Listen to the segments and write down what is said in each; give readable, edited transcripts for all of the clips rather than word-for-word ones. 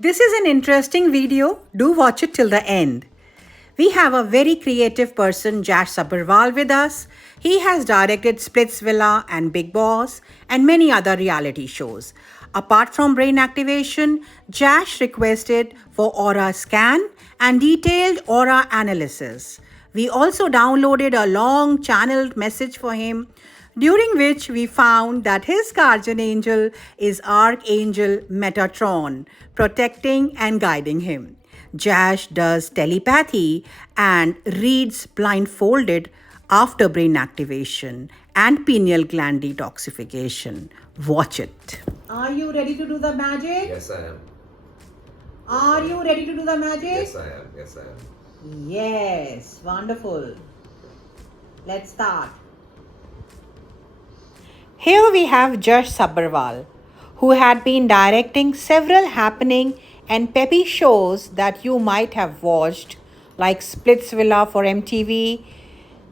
This is an interesting video. Do watch it till the end. We have a very creative person, Jash Sabarwal, with us. He has directed Splitsvilla and Big Boss and many other reality shows. Apart from brain activation, Jash requested for aura scan and detailed aura analysis. We also downloaded a long channeled message for him, during which we found that his guardian angel is Archangel Metatron, protecting and guiding him. Jash does telepathy and reads blindfolded after brain activation and pineal gland detoxification. Watch it. Are you ready to do the magic? Yes, I am. Are you ready to do the magic? Yes, I am. Yes, I am. Yes, wonderful. Let's start. Here we have Jash Sabarwal, who had been directing several happening and peppy shows that you might have watched, like Splitsvilla for MTV,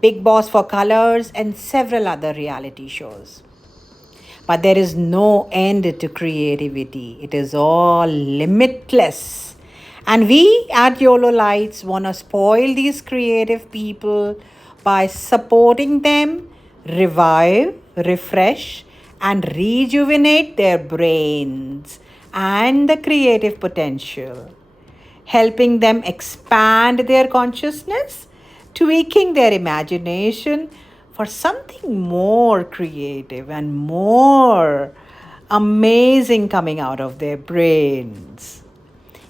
Big Boss for Colors, and several other reality shows. But there is no end to creativity. It is all limitless. And we at YOLO Lights want to spoil these creative people by supporting them, revive, refresh, and rejuvenate their brains and the creative potential, helping them expand their consciousness, tweaking their imagination for something more creative and more amazing coming out of their brains.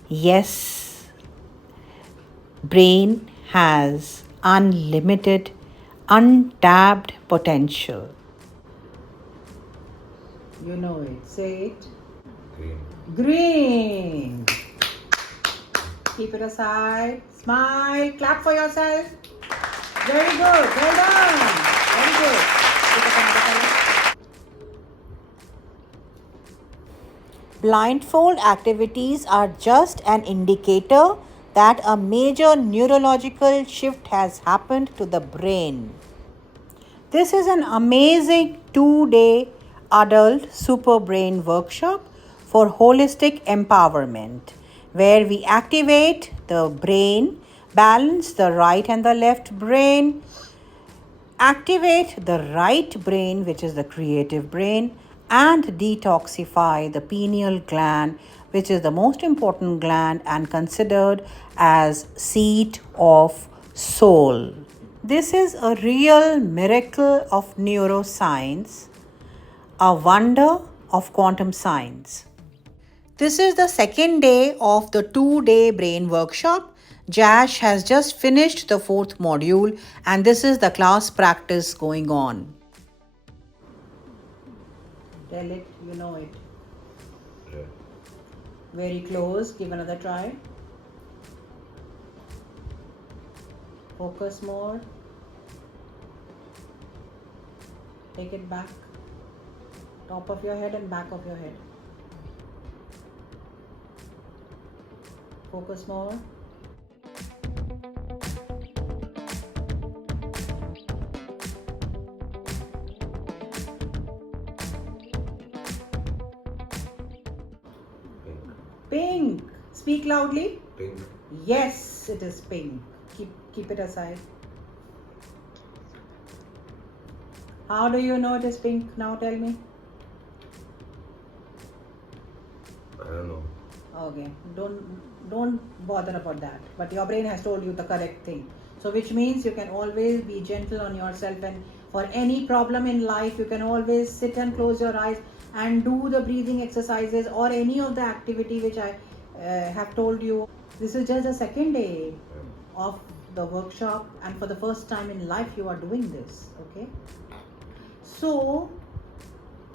Yes, brain has unlimited, untapped potential. You know it. Say it. Green. Green. Keep it aside. Smile. Clap for yourself. Very good. Well done. Very good. Pick up another color. Blindfold activities are just an indicator that a major neurological shift has happened to the brain. This is an amazing 2-day adult super brain workshop for holistic empowerment, where we activate the brain, balance the right and the left brain, activate the right brain, which is the creative brain, and detoxify the pineal gland, which is the most important gland and considered as seat of soul. This is a real miracle of neuroscience, a wonder of quantum science. This is the second day of the 2-day brain workshop. Jash has just finished the 4th module and this is the class practice going on. Tell it, you know it. Red. Very close. Give another try. Focus more. Take it back. Top of your head and back of your head. Focus more. Pink. Pink. Speak loudly. Pink. Yes, it is pink. Keep it aside. How do you know it is pink? Now tell me. I don't know. Okay, don't bother about that. But your brain has told you the correct thing. So which means you can always be gentle on yourself, and for any problem in life you can always sit and close your eyes and do the breathing exercises or any of the activity which I have told you. This is just the second day of the workshop and for the first time in life you are doing this. Okay. So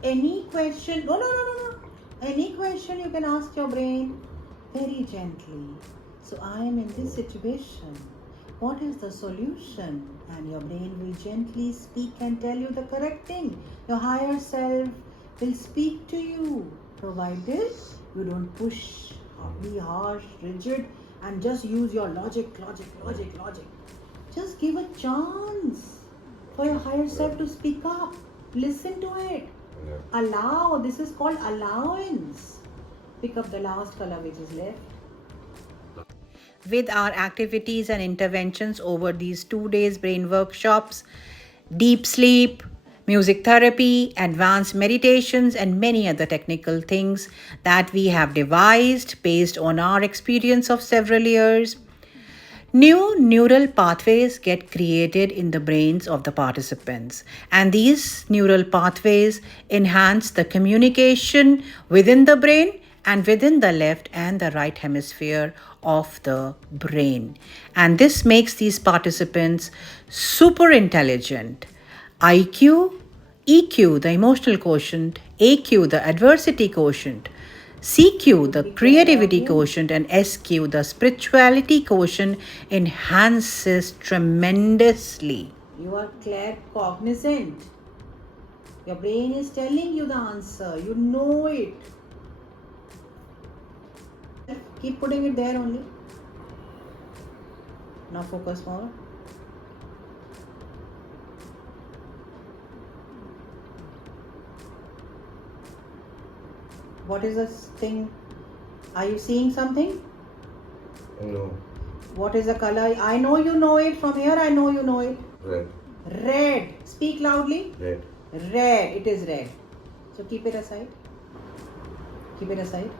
any question, no. Any question you can ask your brain very gently. So I am in this situation. What is the solution? And your brain will gently speak and tell you the correct thing. Your higher self will speak to you, provided you don't push, be harsh, rigid, and just use your logic. Just give a chance for your higher self to speak up. Listen to it. Yeah. Allow. This is called allowance. Pick up the last color which is left. With our activities and interventions over these 2 days brain workshops, deep sleep, music therapy, advanced meditations, and many other technical things that we have devised based on our experience of several years, new neural pathways get created in the brains of the participants, and these neural pathways enhance the communication within the brain and within the left and the right hemisphere of the brain. And this makes these participants super intelligent. IQ, EQ, the emotional quotient, AQ, the adversity quotient, CQ, the creativity quotient, and SQ, the spirituality quotient, enhances tremendously. You are claircognizant. Your brain is telling you the answer. You know it. Keep putting it there only. Now focus more. What is this thing? Are you seeing something? No. What is the color? I know you know it. From here I know you know it. Red. Red. Speak loudly. Red. Red. It is red. So keep it aside. Keep it aside.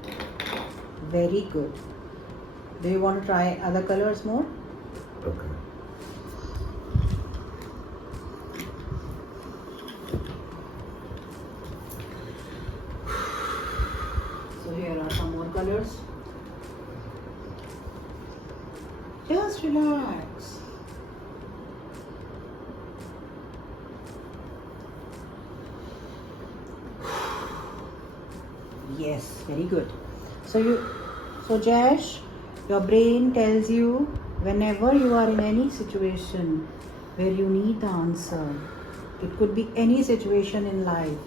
Very good. Do you want to try other colors more? Okay. So here are some more colors. Just relax. Yes, very good. So Jash, your brain tells you whenever you are in any situation where you need the answer. It could be any situation in life,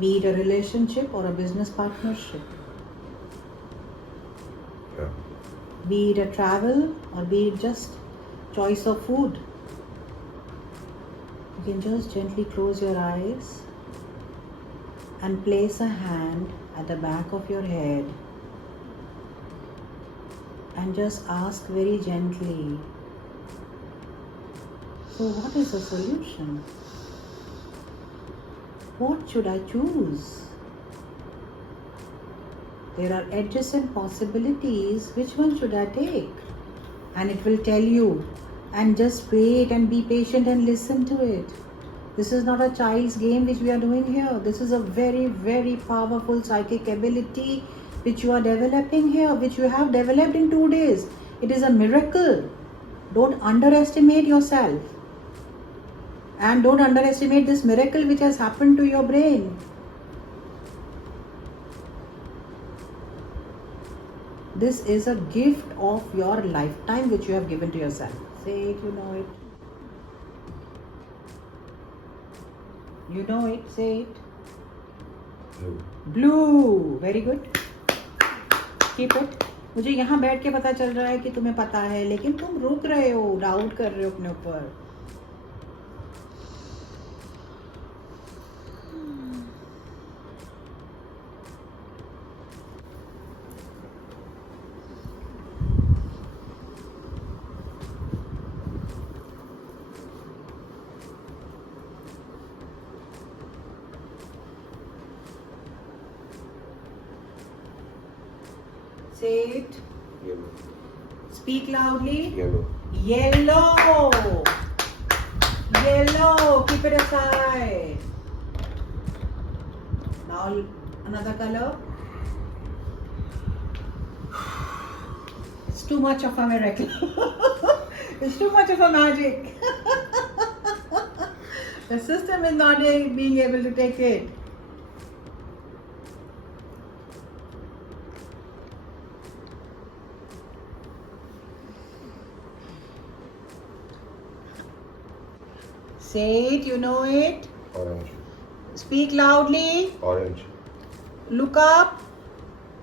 be it a relationship or a business partnership, Yeah. be it a travel or be it just choice of food. You can just gently close your eyes and place a hand at the back of your head and just ask very gently, so what is the solution? What should I choose? There are adjacent possibilities. Which one should I take? And it will tell you. And just wait and be patient and listen to it. This is not a child's game which we are doing here. This is a very, very powerful psychic ability which you are developing here, which you have developed in 2 days. It is a miracle. Don't underestimate yourself. And don't underestimate this miracle which has happened to your brain. This is a gift of your lifetime which you have given to yourself. Say it, you know it. You know it, say it. Blue. Blue. Very good. Keep it. मुझे यहाँ बैठ के पता चल रहा है कि तुम्हें पता है, लेकिन तुम रुक रहे हो, डाउट कर रहे हो अपने ऊपर. Say it. Yellow. Speak loudly. Yellow. Yellow. Yellow. Keep it aside. Now another color. It's too much of a miracle. It's too much of a magic. The system is not being able to take it. Say it, you know it. Orange. Speak loudly. Orange. Look up.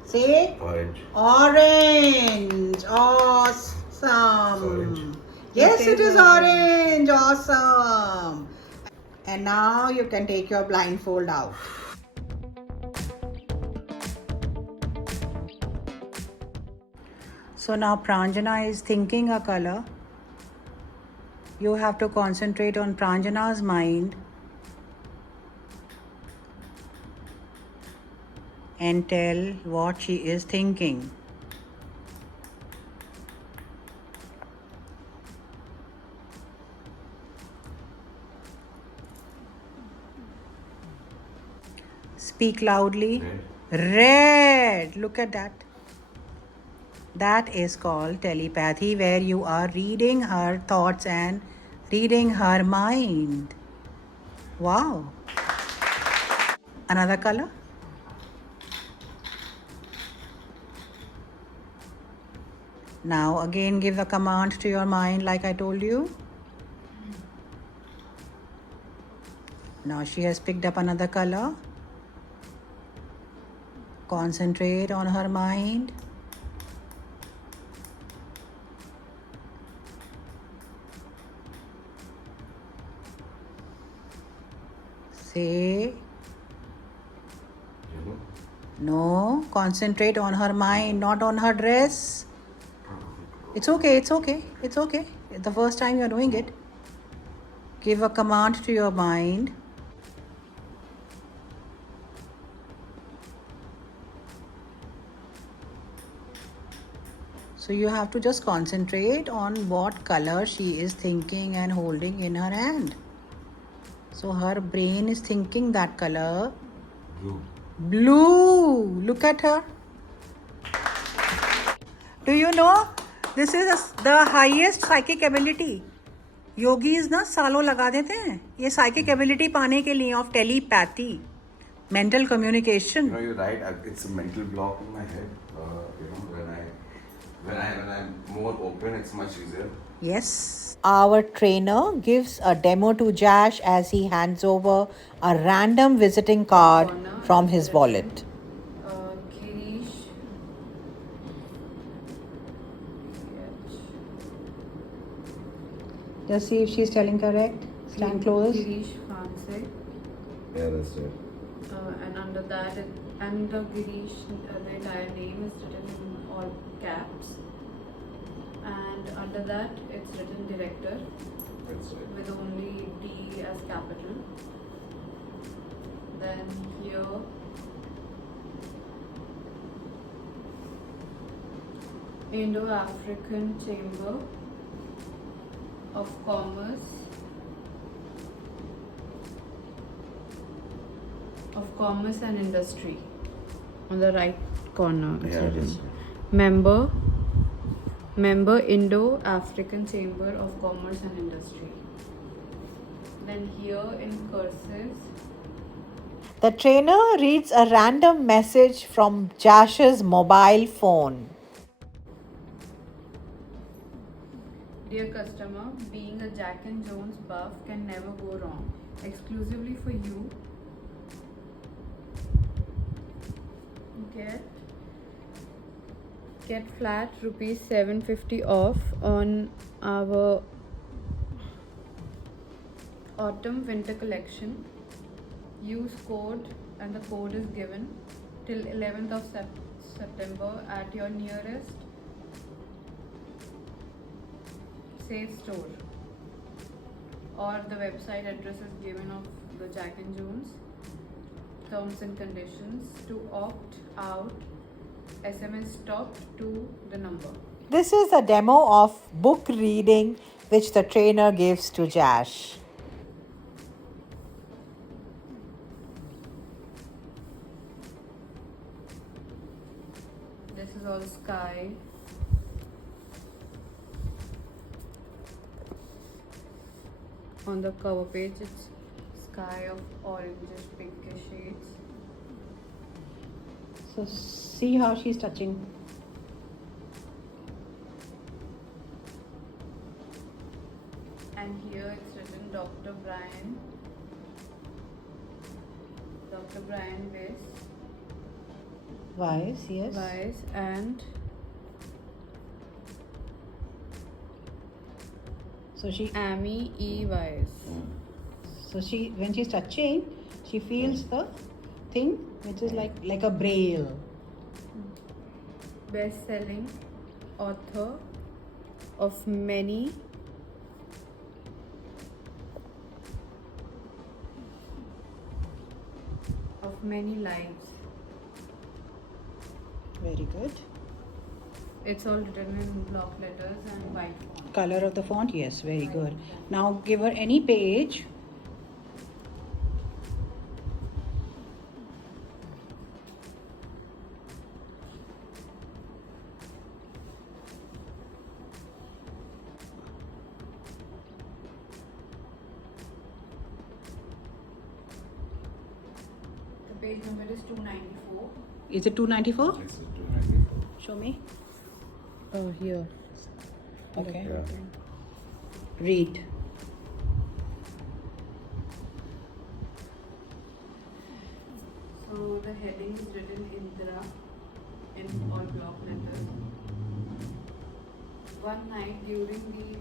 Say Orange. orange. Awesome. Orange. Yes, it is orange. Awesome. And now you can take your blindfold out. So now Pranjana is thinking a color. You have to concentrate on Pranjana's mind and tell what she is thinking. Speak loudly. Red. Look at that. That is called telepathy, where you are reading her thoughts and reading her mind. Wow. Another color? Now again give a command to your mind like I told you. Now she has picked up another color. Concentrate on her mind. Say no. Concentrate on her mind, not on her dress. It's okay, it's okay, it's okay. The first time you're doing it. Give a command to your mind. So you have to just concentrate on what color she is thinking and holding in her hand. So her brain is thinking that color. Blue. Blue. Look at her. Do you know this is the highest psychic ability? Yogis ना सालों लगा देते हैं ये psychic ability पाने के लिए of telepathy, mental communication. You know, you're right. It's a mental block in my head. You know, when I'm more open, it's much easier. Yes. Our trainer gives a demo to Jash as he hands over a random visiting card from his wallet. Girish. Just see if she's telling correct. Stand close. Girish Fanse. Yeah, that's right. And under that, and the Girish, the entire name is written in all caps. And under that, it's written director That's right. with only D as capital. Then here, Indo-African Chamber of Commerce and Industry on the right corner. It's Yeah, written. that's right. Member Indo-African Chamber of Commerce and Industry. Then here in cursive, The trainer reads a random message from Jash's mobile phone. dear customer, being a Jack and Jones buff can never go wrong. Exclusively for you, get flat rupees 750 off on our autumn winter collection. Use code, and the code is given till 11th of September at your nearest safe store, or the website address is given of the Jack and Jones. Terms and conditions. To opt out, SMS stopped to the number. This is a demo of book reading which the trainer gives to Jash. This is all sky. On the cover page, it's sky of orangish pinkish shades. So see how she's touching. And here it's written Dr. Brian Wise, yes. Weiss, and So she Amy E. Weiss. So she, when she's touching, she feels the thing which is like a braille. Best selling author of many lives. Very good. It's all written in block letters and white font. Color of the font, yes, very good. Now give her any page. The page number is 294. Is it 294? This is 294. Show me. Oh, here. Okay. Yeah. Read. So the heading is written Indra in all block letters. One night during the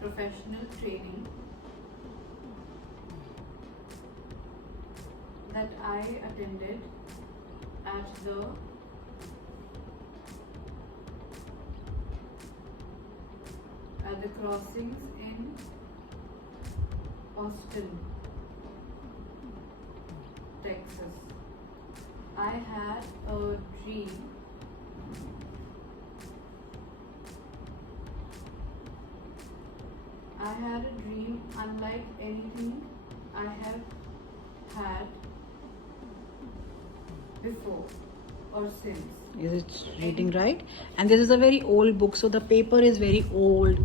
professional training that I attended at the crossings in Austin, Texas. I had a dream unlike anything I have had before or since. Is it reading right? And this is a very old book, so the paper is very old,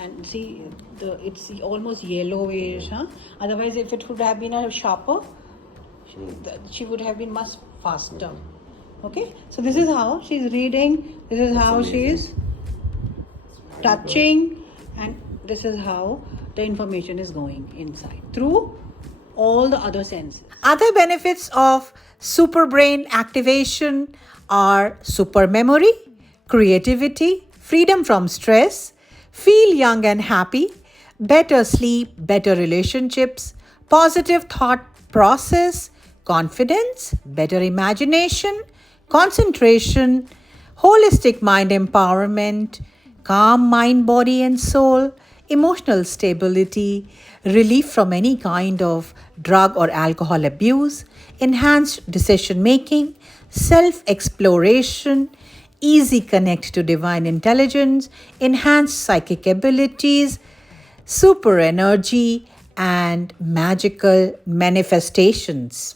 and see it's almost yellowish, huh? Otherwise, if it would have been a sharper, she would have been much faster. Okay, so this is how she's reading. This is how she is touching, and this is how the information is going inside through all the other senses. Other benefits of superbrain activation are super memory, creativity, freedom from stress, feel young and happy, better sleep, better relationships, positive thought process, confidence, better imagination, concentration, holistic mind empowerment, calm mind, body, and soul, emotional stability, relief from any kind of drug or alcohol abuse, enhanced decision making, self exploration, easy connect to divine intelligence, enhanced psychic abilities, super energy, and magical manifestations.